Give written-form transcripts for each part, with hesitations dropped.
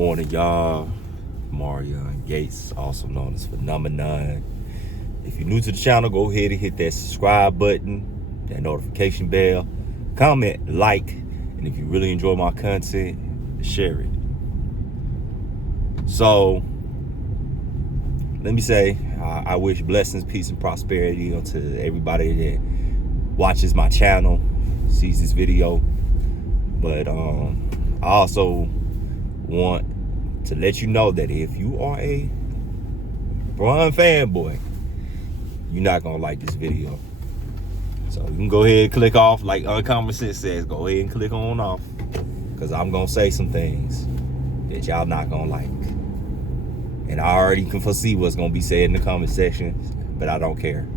morning, y'all. Marion Gates, also known as Phenomenon. If you're new to the channel, go ahead and hit that subscribe button, that notification bell, comment, like, and if you really enjoy my content, share it. So, let me say, I wish blessings, peace, and prosperity unto everybody that watches my channel, sees this video. But I also want to let you know that if you are a LeBron fanboy, you're not gonna like this video. So you can go ahead and click off, like Uncommon Sense says, go ahead and click on off, because I'm gonna say some things that y'all not gonna like. And I already can foresee what's gonna be said in the comment section, but I don't care.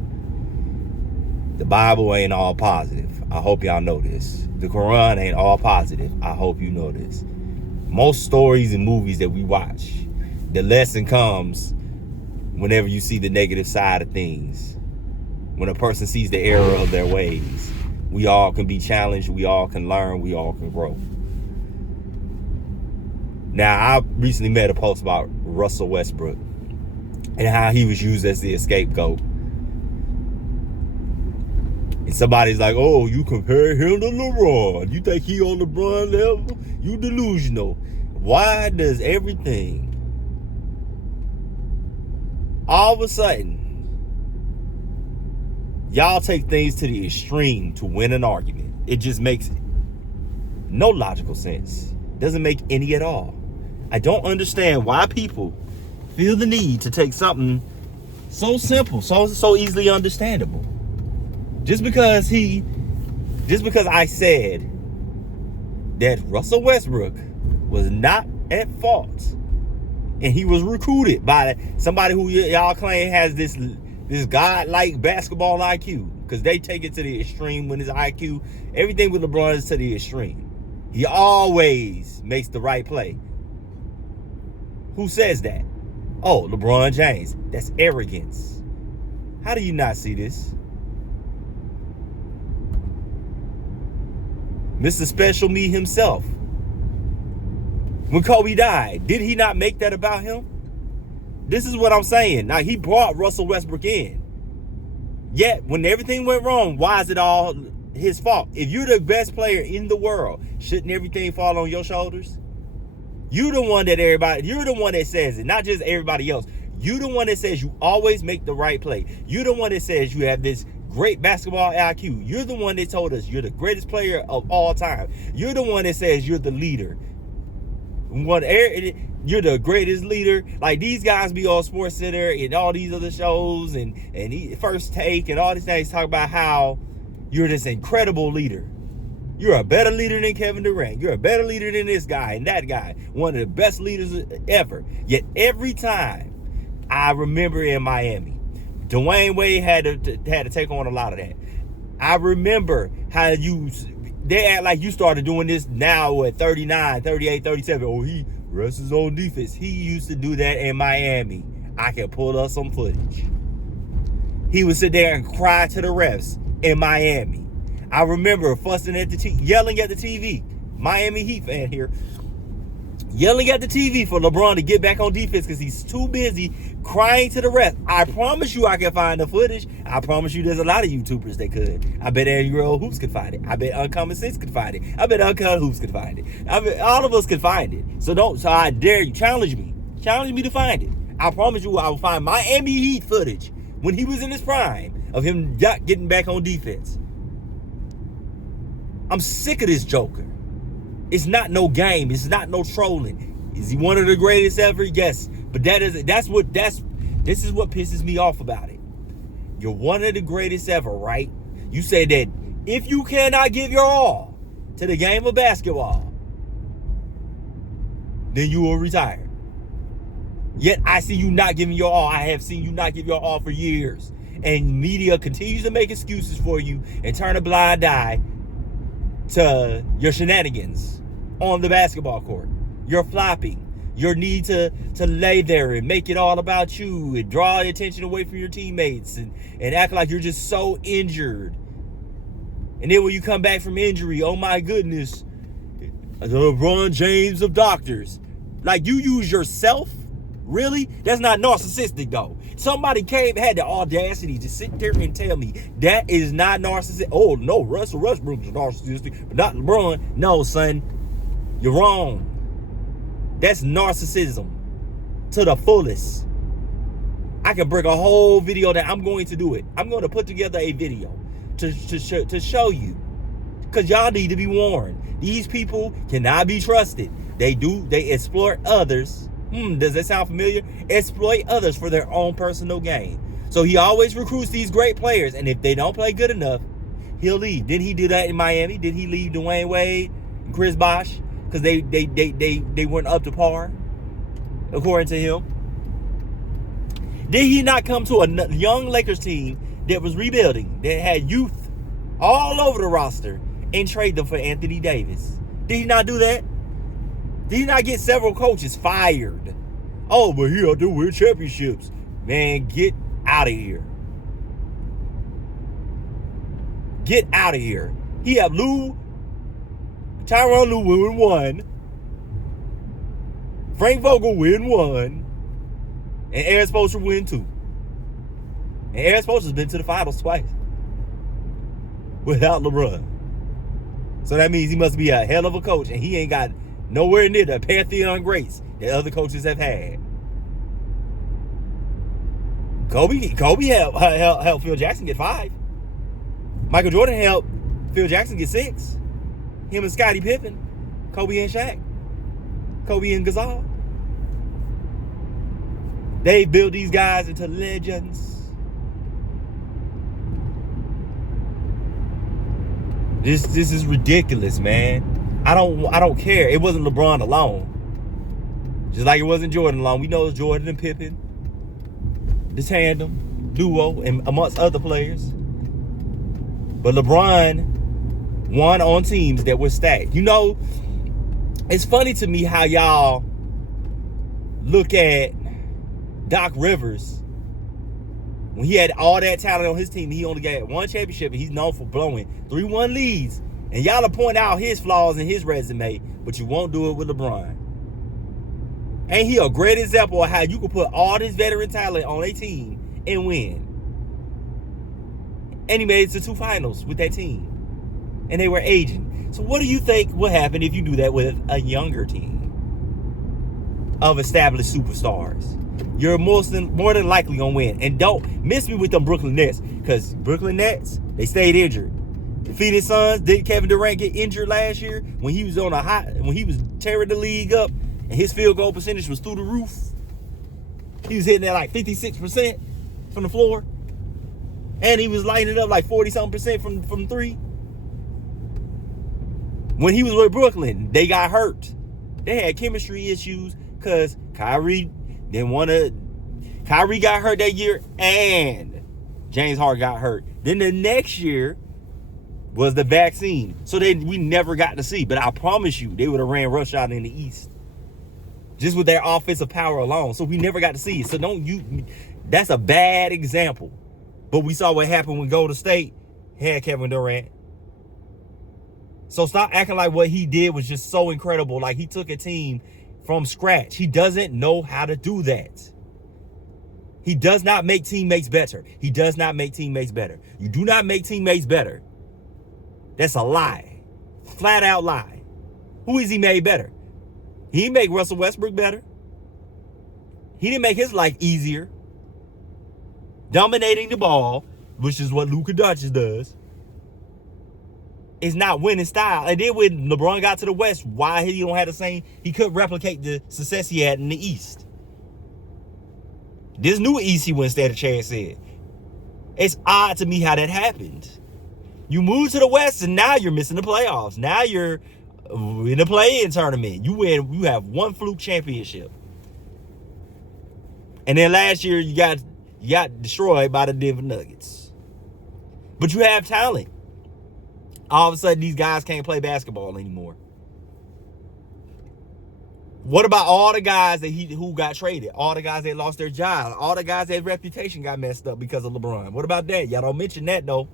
The Bible ain't all positive. I hope y'all know this. The Quran ain't all positive. I hope you know this. Most stories and movies that we watch, the lesson comes whenever you see the negative side of things. When a person sees the error of their ways, we all can be challenged, we all can learn, we all can grow. Now, I recently made a post about Russell Westbrook and how he was used as the scapegoat. And somebody's like, oh, you compare him to LeBron. You think he on LeBron level? You delusional. Why does everything, all of a sudden, y'all take things to the extreme to win an argument? It just makes no logical sense. Doesn't make any at all. I don't understand why people feel the need to take something so simple, so easily understandable. Just because I said that Russell Westbrook was not at fault and he was recruited by somebody who y'all claim has this godlike basketball IQ, because they take it to the extreme when his IQ, everything with LeBron is to the extreme. He always makes the right play. Who says that? Oh, LeBron James. That's arrogance. How do you not see this? Mr. Special Me himself. When Kobe died, did he not make that about him? This is what I'm saying. Now, he brought Russell Westbrook in. Yet, when everything went wrong, why is it all his fault? If you're the best player in the world, shouldn't everything fall on your shoulders? You're the one that says it, not just everybody else. You're the one that says you always make the right play. You're the one that says you have this great basketball IQ. You're the one that told us you're the greatest player of all time. You're the one that says you're the leader. You're the greatest leader. Like, these guys be on Sports Center and all these other shows and First Take and all these things, talk about how you're this incredible leader. You're a better leader than Kevin Durant. You're a better leader than this guy and that guy. One of the best leaders ever. Yet every time, I remember in Miami, Dwayne Wade had to take on a lot of that. I remember how they act like you started doing this now at 39, 38, 37. Oh, he rests on defense. He used to do that in Miami. I can pull up some footage. He would sit there and cry to the refs in Miami. I remember fussing at yelling at the TV. Miami Heat fan here. Yelling at the TV for LeBron to get back on defense because he's too busy crying to the refs. I promise you I can find the footage. I promise you there's a lot of YouTubers that could. I bet Ariel Hoops could find it. I bet Uncommon Sense could find it. I bet Uncut Hoops could find it. I bet all of us could find it. So I dare you, challenge me. Challenge me to find it. I promise you I will find Miami Heat footage when he was in his prime of him getting back on defense. I'm sick of this joker. It's not no game. It's not no trolling. Is he one of the greatest ever? Yes. But this is what pisses me off about it. You're one of the greatest ever, right? You say that if you cannot give your all to the game of basketball, then you will retire. Yet I see you not giving your all. I have seen you not give your all for years. And media continues to make excuses for you and turn a blind eye to your shenanigans on the basketball court. Your flopping, your need to lay there and make it all about you and draw attention away from your teammates and act like you're just so injured. And then when you come back from injury, oh my goodness, the LeBron James of doctors. Like, you use yourself? Really? That's not narcissistic, though. Somebody had the audacity to sit there and tell me that is not narcissistic. Oh, no, Russell Westbrook is narcissistic, but not LeBron. No, son, you're wrong. That's narcissism to the fullest. I can break a whole video that I'm going to do it. I'm going to put together a video to show you, because y'all need to be warned. These people cannot be trusted. They exploit others. Does that sound familiar? Exploit others for their own personal gain. So he always recruits these great players, and if they don't play good enough, he'll leave. Didn't he do that in Miami? Did he leave Dwayne Wade and Chris Bosh because they weren't up to par, according to him? Did he not come to a young Lakers team that was rebuilding, that had youth all over the roster, and trade them for Anthony Davis? Did he not do that? Did he not get several coaches fired? Oh, but he out there win championships. Man, get out of here. Get out of here. He had Tyronn Lue win 1. Frank Vogel win 1. And Eric Spoelstra win 2. And Eric Spoelstra's been to the finals twice without LeBron. So that means he must be a hell of a coach, and he ain't got nowhere near the pantheon greats that other coaches have had. Kobe helped Phil Jackson get 5. Michael Jordan helped Phil Jackson get 6. Him and Scottie Pippen, Kobe and Shaq, Kobe and Gasol. They built these guys into legends. This is ridiculous, man. I don't care. It wasn't LeBron alone. Just like it wasn't Jordan alone. We know it's Jordan and Pippen, the tandem, duo, and amongst other players. But LeBron won on teams that were stacked. You know, it's funny to me how y'all look at Doc Rivers. When he had all that talent on his team, he only got 1 championship, and he's known for blowing 3-1 leads. And y'all will point out his flaws in his resume, but you won't do it with LeBron. Ain't he a great example of how you can put all this veteran talent on a team and win? And he made it to 2 finals with that team. And they were aging. So what do you think will happen if you do that with a younger team of established superstars? You're more than likely going to win. And don't miss me with them Brooklyn Nets, because Brooklyn Nets, they stayed injured. The Phoenix Suns, did Kevin Durant get injured last year when he was when he was tearing the league up and his field goal percentage was through the roof? He was hitting at like 56% from the floor. And he was lighting it up like 40-something% from 3. When he was with Brooklyn, they got hurt. They had chemistry issues because Kyrie got hurt that year, and James Harden got hurt. Then the next year was the vaccine. So we never got to see. But I promise you, they would have ran rush out in the East, just with their offensive power alone. So we never got to see it. So that's a bad example. But we saw what happened when Golden State had Kevin Durant. So stop acting like what he did was just so incredible. Like he took a team from scratch. He doesn't know how to do that. He does not make teammates better. He does not make teammates better. You do not make teammates better. That's a lie. Flat out lie. Who is he made better? He didn't make Russell Westbrook better. He didn't make his life easier. Dominating the ball, which is what Luka Doncic does, is not winning style. And then when LeBron got to the West, why he don't have the same, he couldn't replicate the success he had in the East. This new East he went instead of Chad said. It's odd to me how that happened. You move to the West and now you're missing the playoffs. Now you're in the play-in tournament. You have 1 fluke championship. And then last year you got destroyed by the Denver Nuggets. But you have talent. All of a sudden these guys can't play basketball anymore. What about all the guys who got traded? All the guys that lost their jobs. All the guys that reputation got messed up because of LeBron. What about that? Y'all don't mention that though.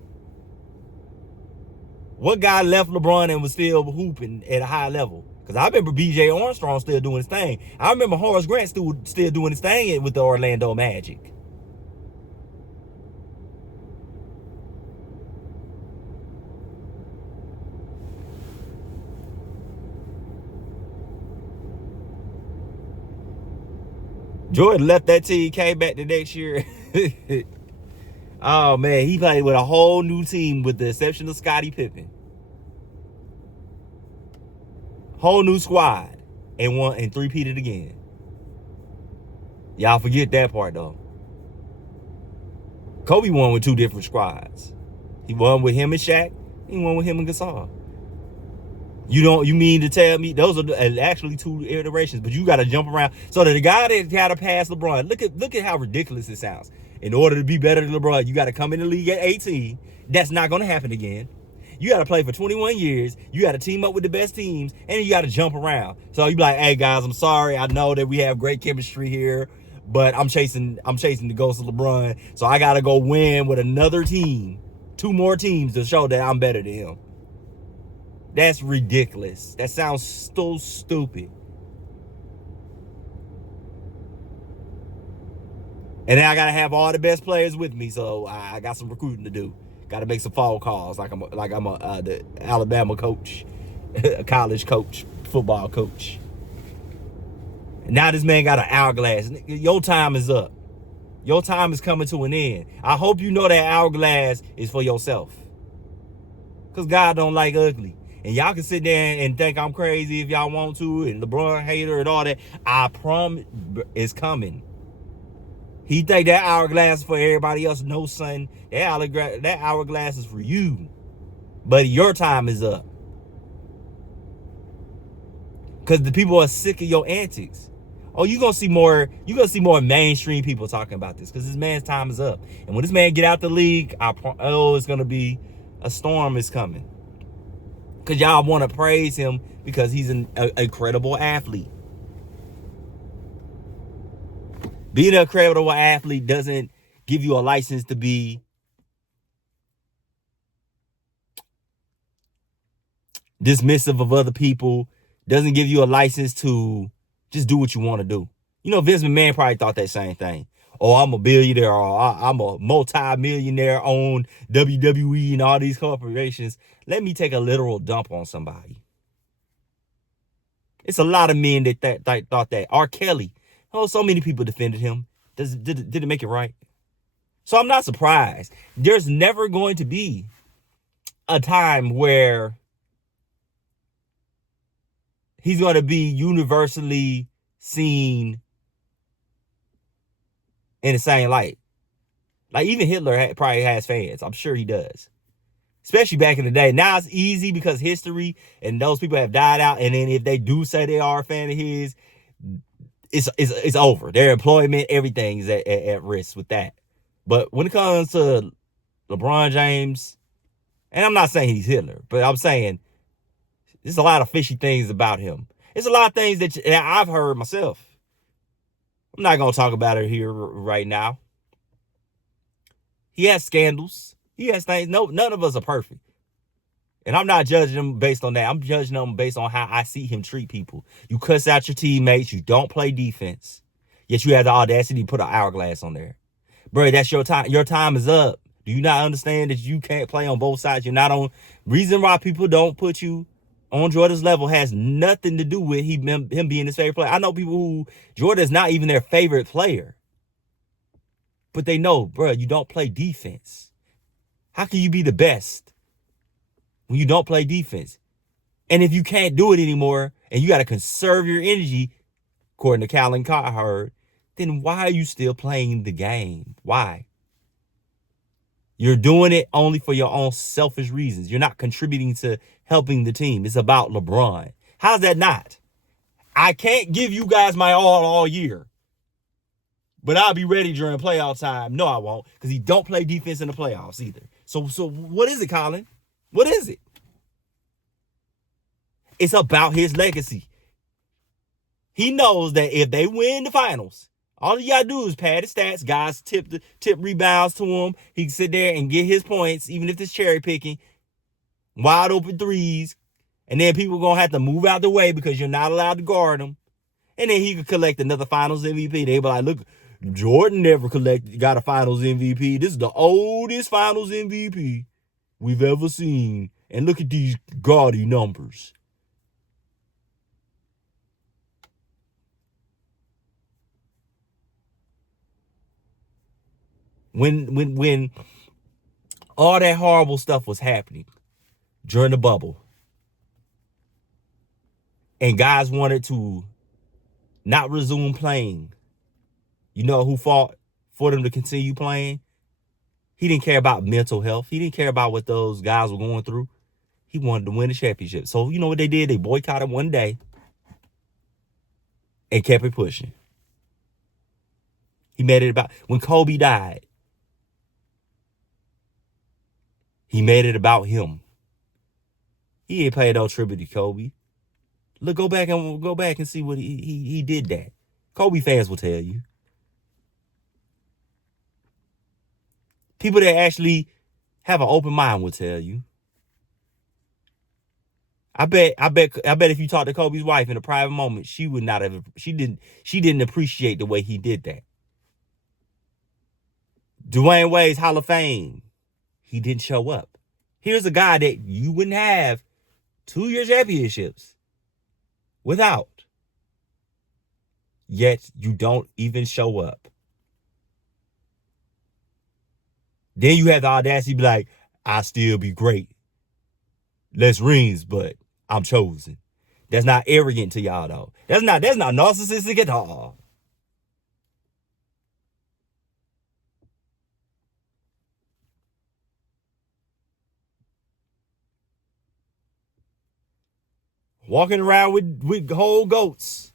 What guy left LeBron and was still hooping at a high level? Because I remember B.J. Armstrong still doing his thing. I remember Horace Grant still doing his thing with the Orlando Magic. Jordan left that team, came back the next year. Oh, man, he played with a whole new team with the exception of Scottie Pippen. Whole new squad. And won and three-peated again. Y'all forget that part, though. Kobe won with two different squads. He won with him and Shaq. He won with him and Gasol. You mean to tell me those are actually two iterations, but you got to jump around. So that the guy that got to pass LeBron, look at how ridiculous it sounds. In order to be better than LeBron, you got to come in the league at 18. That's not going to happen again. You got to play for 21 years. You got to team up with the best teams, and you got to jump around. So you be like, hey guys, I'm sorry. I know that we have great chemistry here, but I'm chasing the ghost of LeBron. So I got to go win with another team, two more teams to show that I'm better than him. That's ridiculous. That sounds so stupid. And then I gotta have all the best players with me, so I got some recruiting to do. Got to make some phone calls, like I'm the Alabama coach, a college coach, football coach. And now this man got an hourglass. Your time is up. Your time is coming to an end. I hope you know that hourglass is for yourself, cause God don't like ugly. And y'all can sit there and think I'm crazy if y'all want to, and LeBron hater and all that. I promise it's coming. He think that hourglass is for everybody else. No, son. That hourglass is for you. But your time is up. Because the people are sick of your antics. Oh, you're gonna see more mainstream people talking about this, because this man's time is up. And when this man get out the league, it's gonna be a storm is coming. Because y'all want to praise him because he's an incredible athlete. Being an incredible athlete doesn't give you a license to be dismissive of other people. Doesn't give you a license to just do what you want to do. You know, Vince McMahon probably thought that same thing. Oh, I'm a billionaire, or I'm a multi-millionaire, own WWE and all these corporations. Let me take a literal dump on somebody. It's a lot of men that thought that. R. Kelly. Oh, so many people defended him. Did it make it right? So I'm not surprised. There's never going to be a time where he's going to be universally seen in the same light. Like, even Hitler probably has fans. I'm sure he does. Especially back in the day. Now it's easy because history and those people have died out. And then if they do say they are a fan of his, it's over. Their employment, everything is at risk with that. But when it comes to LeBron James, and I'm not saying he's Hitler, but I'm saying there's a lot of fishy things about him. There's a lot of things that I've heard myself. I'm not going to talk about it here right now. He has scandals. He has things. No, none of us are perfect. And I'm not judging him based on that. I'm judging him based on how I see him treat people. You cuss out your teammates. You don't play defense. Yet you have the audacity to put an hourglass on there. Bro, that's your time. Your time is up. Do you not understand that you can't play on both sides? You're not on. Reason why people don't put you on Jordan's level has nothing to do with him being his favorite player. I know people who Jordan's not even their favorite player. But they know, bro, you don't play defense. How can you be the best when you don't play defense? And if you can't do it anymore and you got to conserve your energy, according to Calvin Carhart, then why are you still playing the game? Why? You're doing it only for your own selfish reasons. You're not contributing to helping the team. It's about LeBron. How's that not? I can't give you guys my all year, but I'll be ready during playoff time. No, I won't, because he don't play defense in the playoffs either. So what is it, Colin? What is it? It's about his legacy. He knows that if they win the finals, all you gotta do is pad his stats. Guys tip rebounds to him. He can sit there and get his points, even if it's cherry picking, wide open threes, And then people going to have to move out the way because you're not allowed to guard him. And then he could collect another finals MVP. They be like, look, Jordan never got a finals MVP. This is the oldest finals MVP we've ever seen. And look at these gaudy numbers. When all that horrible stuff was happening during the bubble, and guys wanted to not resume playing, you know who fought for them to continue playing? He didn't care about mental health. He didn't care about what those guys were going through. He wanted to win the championship. So you know what they did? They boycotted one day and kept it pushing. He made it about, when Kobe died, he made it about him. He ain't paid no tribute to Kobe. Look, go back and see what he did that. Kobe fans will tell you. People that actually have an open mind will tell you. I bet if you talk to Kobe's wife in a private moment, she would not have, she didn't appreciate the way he did that. Dwayne Wade's Hall of Fame, he didn't show up. Here's a guy that you wouldn't have 2-year championships without. Yet you don't even show up. Then you have the audacity to be like, I'll still be great. Less rings, but I'm chosen. That's not arrogant to y'all, though. That's not narcissistic at all. Walking around with whole goats.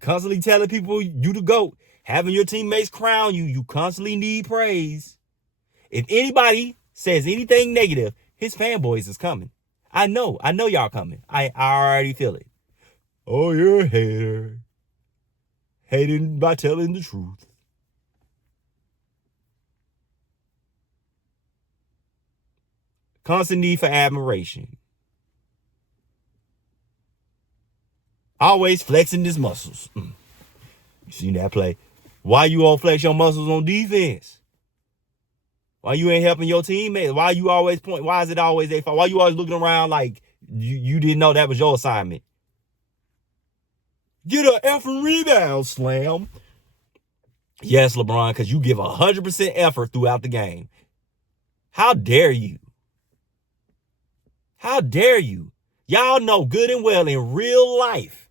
Constantly telling people you the GOAT. Having your teammates crown you. You constantly need praise. If anybody says anything negative, his fanboys is coming. I know y'all coming. I already feel it. Oh, you're a hater. Hating by telling the truth. Constant need for admiration. Always flexing his muscles. You seen that play? Why you all flex your muscles on defense? Why you ain't helping your teammates? Why you always point? Why is it always their fault? Why you always looking around like you didn't know that was your assignment? Get an effing rebound, Slam. Yes, LeBron, because you give 100% effort throughout the game. How dare you? How dare you? Y'all know good and well in real life,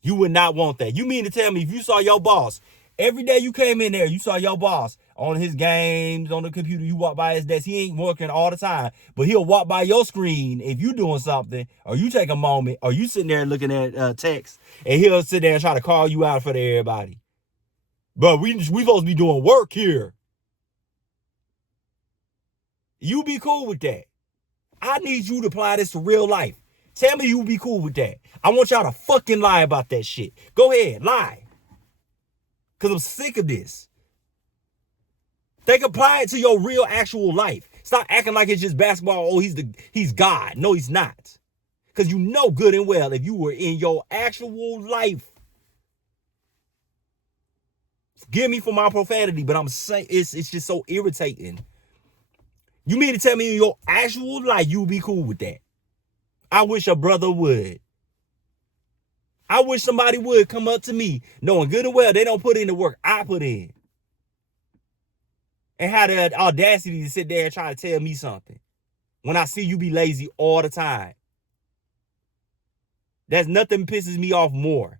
you would not want that. You mean to tell me if you saw your boss, every day you came in there, you saw your boss on his games, on the computer, you walk by his desk, he ain't working all the time, but he'll walk by your screen if you doing something, or you take a moment, or you sitting there looking at text, and he'll sit there and try to call you out for everybody. But we supposed to be doing work here. You be cool with that. I need you to apply this to real life. Tell me you be cool with that. I want y'all to fucking lie about that shit. Go ahead, lie. Because I'm sick of this. They can apply it to your real actual life. Stop acting like it's just basketball. Oh, he's God. No, he's not. Because you know good and well if you were in your actual life. Forgive me for my profanity, but I'm saying it's just so irritating. You mean to tell me in your actual life you would be cool with that? I wish a brother would. I wish somebody would come up to me knowing good and well they don't put in the work I put in. And have the audacity to sit there and try to tell me something when I see you be lazy all the time. That's nothing pisses me off more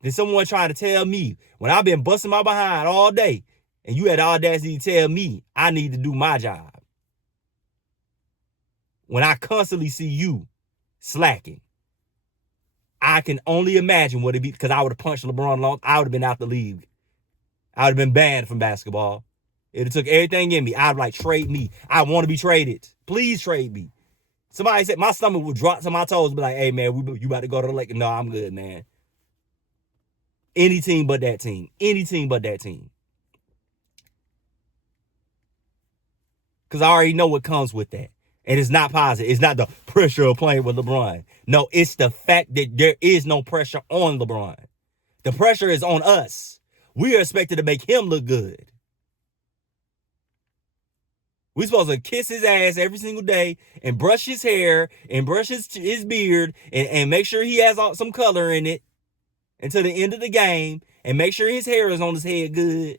than someone trying to tell me when I've been busting my behind all day and you had the audacity to tell me I need to do my job. When I constantly see you slacking. I can only imagine what it'd be, because I would have punched LeBron long. I would have been out the league. I would have been banned from basketball. It took everything in me. I'd like, trade me. I want to be traded. Please trade me. Somebody said my stomach would drop to my toes and be like, hey, man, you about to go to the lake? No, I'm good, man. Any team but that team. Any team but that team. Because I already know what comes with that. And it's not positive. It's not the pressure of playing with LeBron. No, it's the fact that there is no pressure on LeBron. The pressure is on us. We are expected to make him look good. We're supposed to kiss his ass every single day and brush his hair and brush his beard and make sure he has some color in it until the end of the game and make sure his hair is on his head good.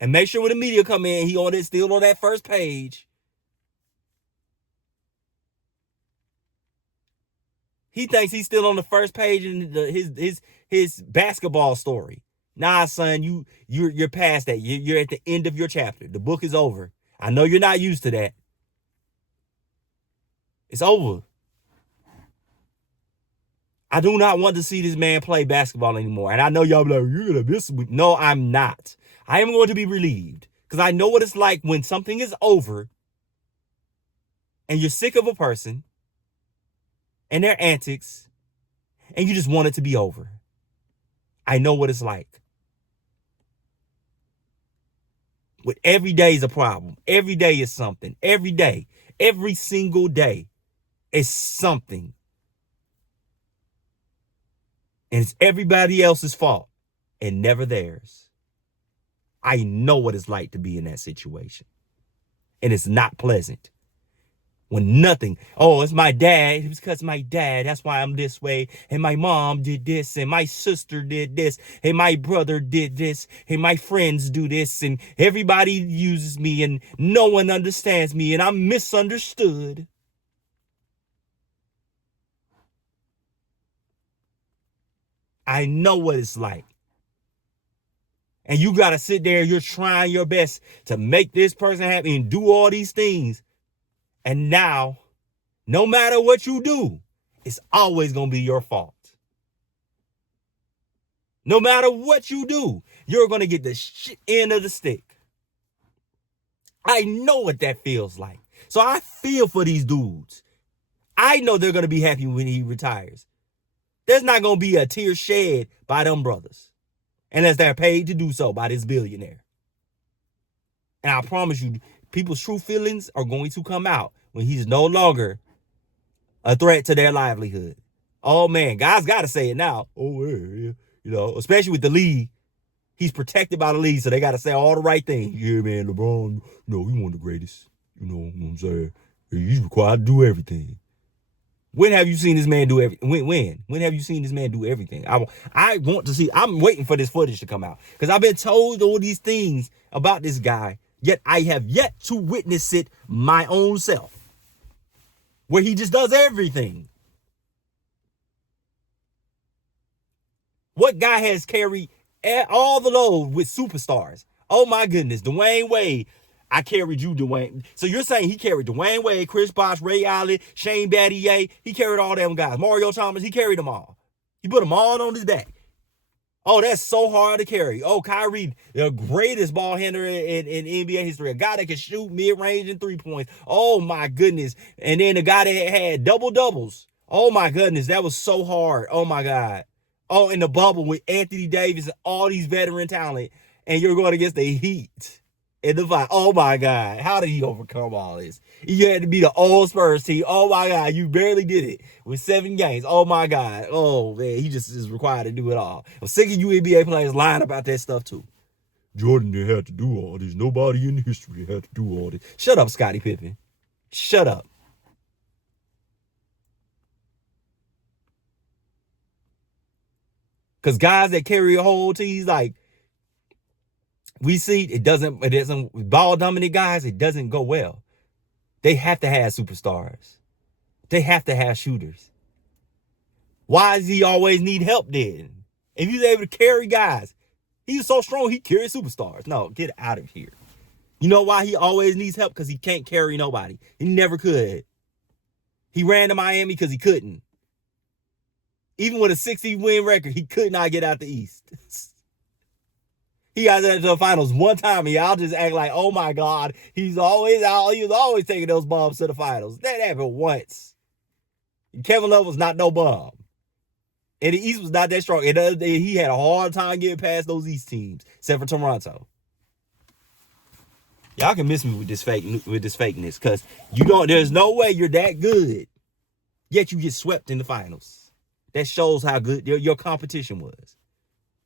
And make sure when the media come in, he on it still on that first page. He thinks he's still on the first page in his basketball story. Nah, son, you're past that. You're at the end of your chapter. The book is over. I know you're not used to that. It's over. I do not want to see this man play basketball anymore. And I know y'all be like, you're going to miss me. No, I'm not. I am going to be relieved because I know what it's like when something is over and you're sick of a person and their antics and you just want it to be over. I know what it's like. With every day is a problem. Every day is something. Every day. Every single day is something. And it's everybody else's fault and never theirs. I know what it's like to be in that situation. And it's not pleasant. When nothing, oh, it's my dad. It's because my dad. That's why I'm this way. And my mom did this. And my sister did this. And my brother did this. And my friends do this. And everybody uses me. And no one understands me. And I'm misunderstood. I know what it's like. And you got to sit there. You're trying your best to make this person happy and do all these things. And now, no matter what you do, it's always going to be your fault. No matter what you do, you're going to get the shit end of the stick. I know what that feels like. So I feel for these dudes. I know they're going to be happy when he retires. There's not going to be a tear shed by them brothers. Unless they're paid to do so by this billionaire. And I promise you, people's true feelings are going to come out when he's no longer a threat to their livelihood. Oh, man, guys got to say it now. Oh, yeah. You know, especially with the league. He's protected by the league, so they got to say all the right things. Yeah, man, LeBron, no, he one of the greatest. You know what I'm saying? He's required to do everything. When have you seen this man do everything? When have you seen this man do everything? I want to see. I'm waiting for this footage to come out because I've been told all these things about this guy, yet I have yet to witness it my own self, where he just does everything. What guy has carried all the load with superstars? Oh my goodness, Dwayne Wade. I carried you, Dwayne. So you're saying he carried Dwayne Wade, Chris Bosh, Ray Allen, Shane Battier. He carried all them guys. Mario Thomas, he carried them all. He put them all on his back. Oh, that's so hard to carry. Oh, Kyrie, the greatest ball handler in NBA history. A guy that can shoot mid-range and 3 points. Oh, my goodness. And then the guy that had double-doubles. Oh, my goodness. That was so hard. Oh, my God. Oh, in the bubble with Anthony Davis and all these veteran talent. And you're going against the Heat. In the fight. Oh my God. How did he overcome all this? You had to be the old Spurs team. Oh my God. You barely did it with 7 games. Oh my God. Oh man. He just is required to do it all. I'm sick of you NBA players lying about that stuff too. Jordan didn't have to do all this. Nobody in history had to do all this. Shut up, Scottie Pippen. Shut up. Because guys that carry a whole team, like, we see it doesn't ball dominant guys, it doesn't go well. They have to have superstars. They have to have shooters. Why does he always need help then? If he's able to carry guys, he's so strong he carries superstars. No, get out of here. You know why he always needs help? Because he can't carry nobody. He never could. He ran to Miami because he couldn't. Even with a 60-win record, he could not get out the East. He got into the finals one time, and y'all just act like, oh my God, he was always taking those bombs to the finals. That happened once. Kevin Love was not no bomb. And the East was not that strong. And he had a hard time getting past those East teams, except for Toronto. Y'all can miss me with this fakeness, because there's no way you're that good, yet you get swept in the finals. That shows how good your competition was.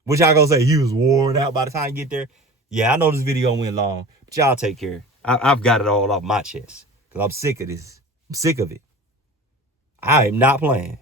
Which y'all gonna say he was worn out by the time you get there? Yeah, I know this video went long, but y'all take care. I've got it all off my chest, because I'm sick of this. I'm sick of it. I am not playing.